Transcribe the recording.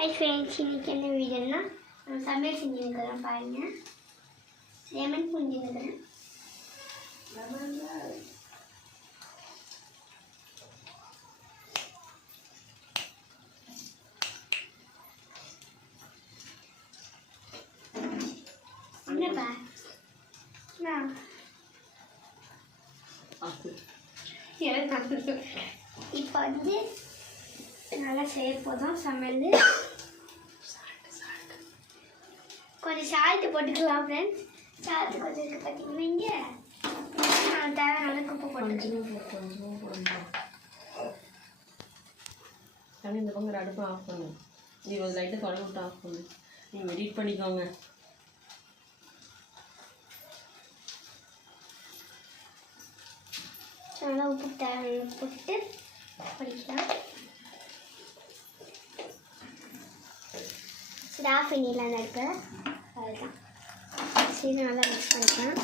Hi friends, இன்றைக்கி என்ன வீடியோன்னா நம்ம சமையல் செஞ்சுருக்கிறோம். பாருங்கள், லெமன் புரிஞ்சுருக்கிறேன். என்னப்பா இப்போ வந்து நல்லா செய்ய போதும் சமையல். கொஞ்சம் சால்ட்டு போட்டுக்கலாம் ஃப்ரெண்ட்ஸ். சால்ட்டு கொஞ்சம் இருக்குது பார்த்தீங்கன்னா இங்கே தேவையான உப்பு போட்டுக்கலாம். தண்ணி இந்த பக்கம் அடுப்பு ஆஃப் பண்ணு. நீ ஒரு லைட்டு தொடங்க விட்டு ஆஃப் பண்ணு. நீங்கள் எடிட் பண்ணிக்கோங்க. நல்லா உப்பு போட்டு படிக்கலாம். சரி, ஆஃப் பண்ணிடலாம். அந்த அடுப்பை அதுதான். சரி, நல்லா மிக்ஸ் பண்ணிக்கலாம்.